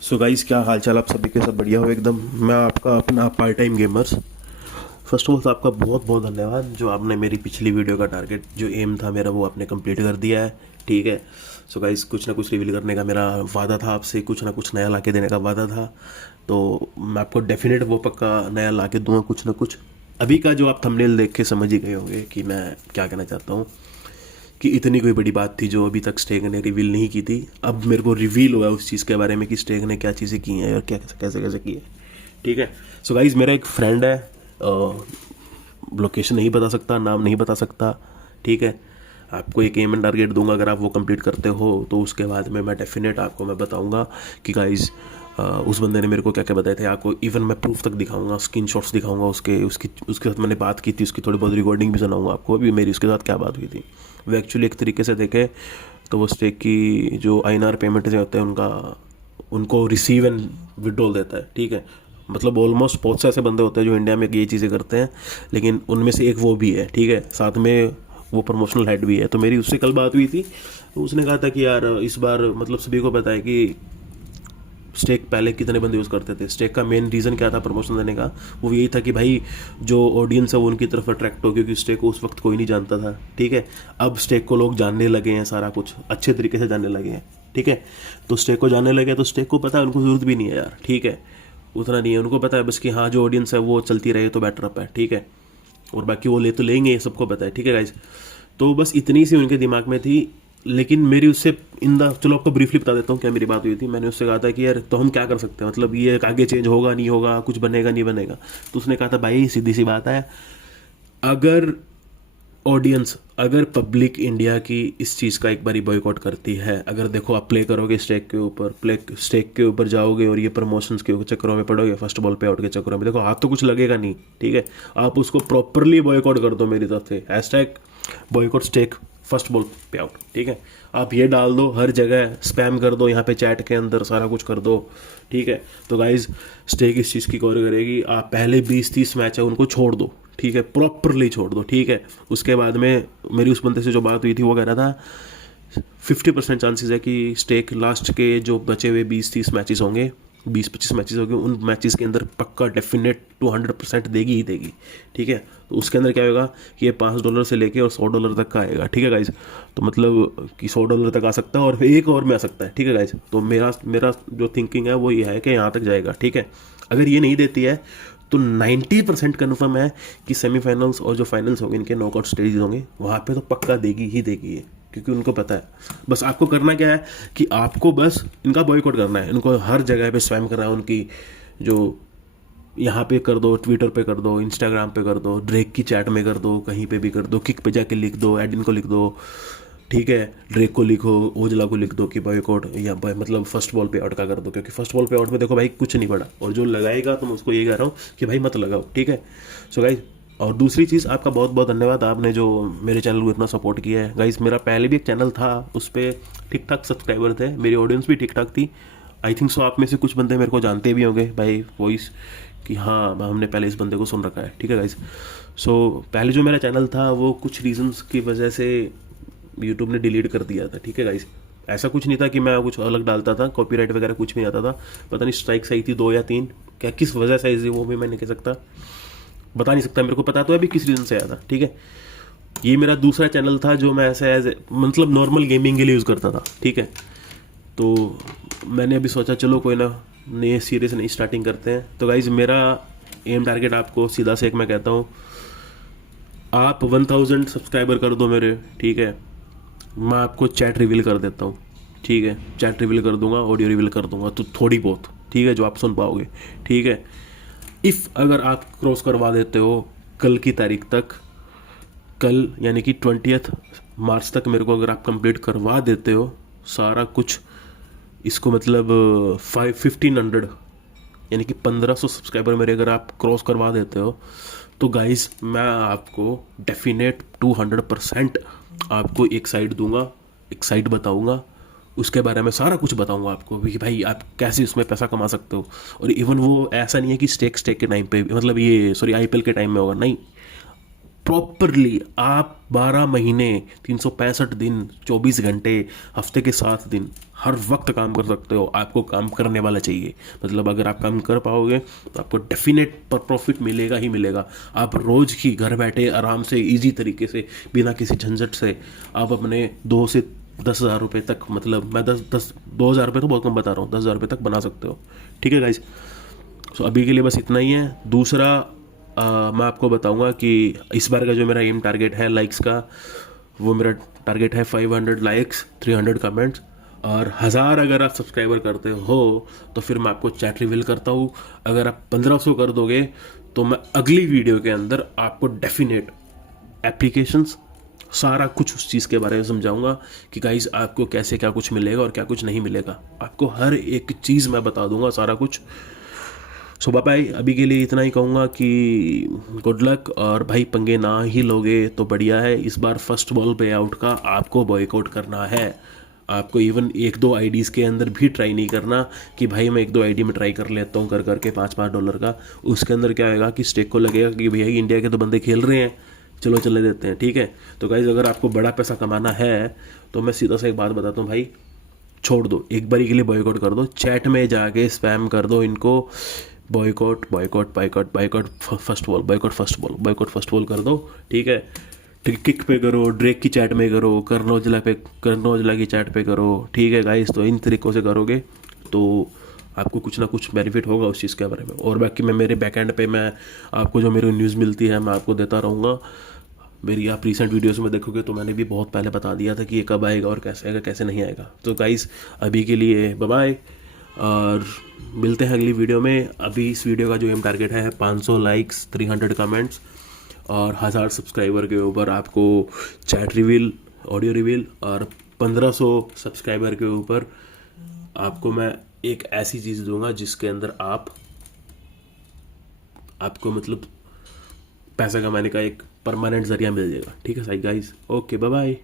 So guys, क्या हाल चाल आप सभी के सब बढ़िया हो एकदम। मैं आपका अपना part time gamers. First of all तो आपका बहुत बहुत धन्यवाद जो आपने मेरी पिछली वीडियो का टारगेट जो एम था मेरा वो आपने कंप्लीट कर दिया है। ठीक है। सो गाइस, कुछ ना कुछ रिवील करने का मेरा वादा था आपसे, कुछ ना कुछ नया ला के देने का वादा था। तो मैं आपको डेफिनेट वो पक्का नया ला के दूंगा कुछ ना कुछ। अभी का जो आप थंबनेल देख के समझ ही गए होंगे कि मैं क्या कहना चाहता हूँ, कि इतनी कोई बड़ी बात थी जो अभी तक स्टेक ने रिवील नहीं की थी। अब मेरे को रिवील हुआ उस चीज़ के बारे में कि स्टेक ने क्या चीज़ें की हैं और क्या कैसे कैसे की है। ठीक है। सो गाइज, मेरा एक फ्रेंड है, लोकेशन नहीं बता सकता, नाम नहीं बता सकता। ठीक है। आपको एक एम एंड टारगेट दूंगा, अगर आप वो कंप्लीट करते हो तो उसके बाद में मैं डेफिनेट आपको मैं बताऊंगा कि गाइज उस बंदे ने मेरे को क्या क्या बताए थे। आपको इवन मैं प्रूफ तक दिखाऊंगा, स्क्रीन शॉट्स दिखाऊंगा उसके साथ मैंने बात की थी, उसकी थोड़ी बहुत रिकॉर्डिंग भी सुनाऊंगा आपको अभी मेरी उसके साथ क्या बात हुई थी। वो एक्चुअली एक तरीके से देखे तो वो स्टेक की जो INR पेमेंट जो होते हैं उनको रिसीव एंड विड्रॉल देता है। ठीक है। मतलब ऑलमोस्ट बहुत से ऐसे बंदे होते हैं जो इंडिया में ये चीज़ें करते हैं, लेकिन उनमें से एक वो भी है। ठीक है। साथ में वो प्रमोशनल हेड भी है। तो मेरी उससे कल बात हुई थी, तो उसने कहा था कि यार इस बार मतलब सभी को पता है कि स्टेक पहले कितने बंदे यूज़ करते थे। स्टेक का मेन रीज़न क्या था प्रमोशन देने का, वो यही था कि भाई जो ऑडियंस है वो उनकी तरफ अट्रैक्ट हो, क्योंकि स्टेक को उस वक्त कोई नहीं जानता था। ठीक है। अब स्टेक को लोग जानने लगे हैं, सारा कुछ अच्छे तरीके से जानने लगे हैं। ठीक है। तो स्टेक को जानने लगे तो स्टेक को पता है, उनको ज़रूरत भी नहीं है यार। ठीक है। उतना नहीं है, उनको पता है बस कि हाँ जो ऑडियंस है वो चलती रहे तो बेटर अप है। ठीक है। और बाकी वो ले तो लेंगे, ये सबको पता है। ठीक है गाइज। तो बस इतनी सी उनके दिमाग में थी। लेकिन मेरी उससे चलो आपको ब्रीफली बता देता हूँ क्या मेरी बात हुई थी। मैंने उससे कहा था कि यार तो हम क्या कर सकते हैं, मतलब ये आगे चेंज होगा नहीं होगा, कुछ बनेगा नहीं बनेगा। तो उसने कहा था भाई सीधी सी बात है, अगर ऑडियंस, अगर पब्लिक इंडिया की इस चीज़ का एक बारी बॉयकॉट करती है, अगर देखो आप प्ले करोगे स्टेक के ऊपर, स्टेक के ऊपर जाओगे और ये प्रमोशंस के चक्करों में पड़ोगे, फर्स्ट बॉल पे आउट के चक्करों में, देखो हाथ तो कुछ लगेगा नहीं। ठीक है। आप उसको प्रॉपरली बॉयकॉट कर दो मेरी तरफ से, hashtag boycott stake first ball पे आउट। ठीक है। आप ये डाल दो हर जगह, स्पैम कर दो यहाँ पे चैट के अंदर, सारा कुछ कर दो। ठीक है। तो गाइज स्टेक इस चीज़ की गौर करेगी। आप पहले 20-30 मैच है उनको छोड़ दो। ठीक है। प्रॉपरली छोड़ दो। ठीक है। उसके बाद में मेरी उस बंदे से जो बात हुई थी वो कह रहा था 50% चांसेस है कि स्टेक लास्ट के जो बचे हुए 20-30 मैचेस होंगे, 20-25 मैचेस होंगे, उन मैचेस के अंदर पक्का डेफिनेट 200% देगी ही देगी। ठीक है। तो उसके अंदर क्या होगा कि ये $5 से लेके और $100 तक का आएगा। ठीक है गाइज। तो मतलब कि $100 तक आ सकता है और फिर एक और में आ सकता है। ठीक है गाइज। तो मेरा मेरा जो थिंकिंग है वो ये है कि यहाँ तक जाएगा। ठीक है। अगर ये नहीं देती है तो 90% कन्फर्म है कि सेमीफाइनल्स और जो फाइनल्स होंगे, इनके नॉकआउट स्टेज होंगे, वहाँ पे तो पक्का देगी ही देगी ये, क्योंकि उनको पता है। बस आपको करना क्या है कि आपको बस इनका बॉयकॉट करना है, इनको हर जगह पे स्पैम करना है। उनकी जो यहाँ पे कर दो, ट्विटर पे कर दो, इंस्टाग्राम पे कर दो, ड्रेक की चैट में कर दो, कहीं पे भी कर दो, किक पे जाके लिख दो, एडिन को लिख दो। ठीक है। ड्रेक को लिखो, ओजला को लिख दो कि बॉयकॉट या मतलब फर्स्ट बॉल पे आउट का कर दो, क्योंकि फर्स्ट बॉल पे आउट में देखो भाई कुछ नहीं पड़ा, और जो लगाएगा तो मैं उसको यही कह रहा हूँ कि भाई मत लगाओ। ठीक है। सो गाइज, और दूसरी चीज़, आपका बहुत बहुत धन्यवाद, आपने जो मेरे चैनल को इतना सपोर्ट किया है। गाइज मेरा पहले भी एक चैनल था, उस पर ठीक ठाक सब्सक्राइबर थे, मेरी ऑडियंस भी ठीक ठाक थी। आई थिंक सो आप में से कुछ बंदे मेरे को जानते भी होंगे भाई वॉइस, कि हाँ हमने पहले इस बंदे को सुन रखा है। ठीक है गाइज। सो पहले जो मेरा चैनल था वो कुछ रीजंस की वजह से यूट्यूब ने डिलीट कर दिया था। ठीक है गाइज। ऐसा कुछ नहीं था कि मैं कुछ अलग डालता था, कॉपीराइट वगैरह कुछ भी नहीं आता था। पता नहीं स्ट्राइक्स आई थी 2 या 3, क्या किस वजह से आई थी वो भी मैं नहीं कह सकता, बता नहीं सकता। मेरे को पता तो है अभी किस रीज़न से आया था। ठीक है। ये मेरा दूसरा चैनल था जो मैं ऐसे एज मतलब नॉर्मल गेमिंग के लिए यूज़ करता था। ठीक है। तो मैंने अभी सोचा चलो कोई ना, नए सीरीज नई स्टार्टिंग करते हैं। तो गाइज मेरा एम टारगेट आपको सीधा से एक मैं कहता हूँ, आप 1000 सब्सक्राइबर कर दो मेरे। ठीक है। मैं आपको चैट रिवील कर देता हूँ। ठीक है। चैट रिवील कर दूंगा, ऑडियो रिवील कर दूंगा, तो थोड़ी बहुत। ठीक है। जो आप सुन पाओगे। ठीक है। इफ़ अगर आप क्रॉस करवा देते हो कल की तारीख तक, कल यानी कि 20 मार्च तक मेरे को अगर आप कंप्लीट करवा देते हो सारा कुछ, इसको मतलब 1500 यानी कि 1500 सब्सक्राइबर मेरे अगर आप क्रॉस करवा देते हो, तो गाइस मैं आपको डेफिनेट 200% आपको एक साइड दूंगा, एक साइड बताऊंगा, उसके बारे में सारा कुछ बताऊंगा आपको कि भाई आप कैसे उसमें पैसा कमा सकते हो। और इवन वो ऐसा नहीं है कि स्टेक के टाइम पे, मतलब ये सॉरी IPL के टाइम में होगा, नहीं। प्रॉपरली आप 12 महीने 365 दिन 24 घंटे हफ्ते के 7 दिन हर वक्त काम कर सकते हो। आपको काम करने वाला चाहिए, मतलब अगर आप काम कर पाओगे तो आपको डेफिनेट पर प्रॉफिट मिलेगा ही मिलेगा। आप रोज़ की घर बैठे आराम से इजी तरीके से बिना किसी झंझट से आप अपने 2 से 10,000 रुपये तक, मतलब मैं 2,000 रुपये तो बहुत कम बता रहा हूँ, 10,000 रुपये तक बना सकते हो। ठीक है गाइज, सो अभी के लिए बस इतना ही है। दूसरा मैं आपको बताऊंगा कि इस बार का जो मेरा एम टारगेट है लाइक्स का, वो मेरा टारगेट है 500 लाइक्स, 300 कमेंट्स और 1000 अगर आप सब्सक्राइबर करते हो तो फिर मैं आपको चैट रिवील करता हूँ। अगर आप 1500 कर दोगे तो मैं अगली वीडियो के अंदर आपको डेफिनेट एप्लीकेशंस सारा कुछ उस चीज़ के बारे में समझाऊंगा कि गाइस आपको कैसे क्या कुछ मिलेगा और क्या कुछ नहीं मिलेगा। आपको हर एक चीज़ मैं बता दूंगा, सारा कुछ। सो बाय, अभी के लिए इतना ही कहूँगा कि गुड लक। और भाई पंगे ना ही लोगे तो बढ़िया है। इस बार फर्स्ट बॉल पे आउट का आपको बॉयकॉट करना है। आपको इवन 1-2 आईडीज़ के अंदर भी ट्राई नहीं करना कि भाई मैं 1-2 आईडी में ट्राई कर लेता हूँ कर करके $5-5 का। उसके अंदर क्या होगा कि स्टेक को लगेगा कि भैया इंडिया के तो बंदे खेल रहे हैं, चलो चले देते हैं। ठीक है, तो गाइज अगर आपको बड़ा पैसा कमाना है तो मैं सीधा सा एक बात बताता हूँ भाई, छोड़ दो, एक बारी के लिए बॉयकॉट कर दो। चैट में जाके स्पैम कर दो इनको, boycott boycott boycott boycott first ball, boycott first ball, boycott first ball कर दो। ठीक है, किक पे करो, ड्रेक की चैट में करो, करण औजला की चैट पे करो। ठीक है गाइस, तो इन तरीक़ों से करोगे तो आपको कुछ ना कुछ बेनिफिट होगा उस चीज़ के बारे में। और बाकी मैं मेरे बैक एंड पे मैं आपको जो मेरी न्यूज़ मिलती है मैं आपको देता रहूँगा। मेरी आप रिसेंट वीडियोस में देखोगे तो मैंने भी बहुत पहले बता दिया था कि ये कब आएगा और कैसे आएगा कैसे नहीं आएगा। तो गाइस अभी के लिए बाय बाय और मिलते हैं अगली वीडियो में। अभी इस वीडियो का जो एम टारगेट है 500 लाइक्स, 300 कमेंट्स और 1000 सब्सक्राइबर के ऊपर आपको चैट रिवील, ऑडियो रिवील और 1500 सब्सक्राइबर के ऊपर आपको मैं एक ऐसी चीज़ दूंगा जिसके अंदर आपको मतलब पैसा कमाने का एक परमानेंट जरिया मिल जाएगा। ठीक है साई गाइस, ओके बाय बाय।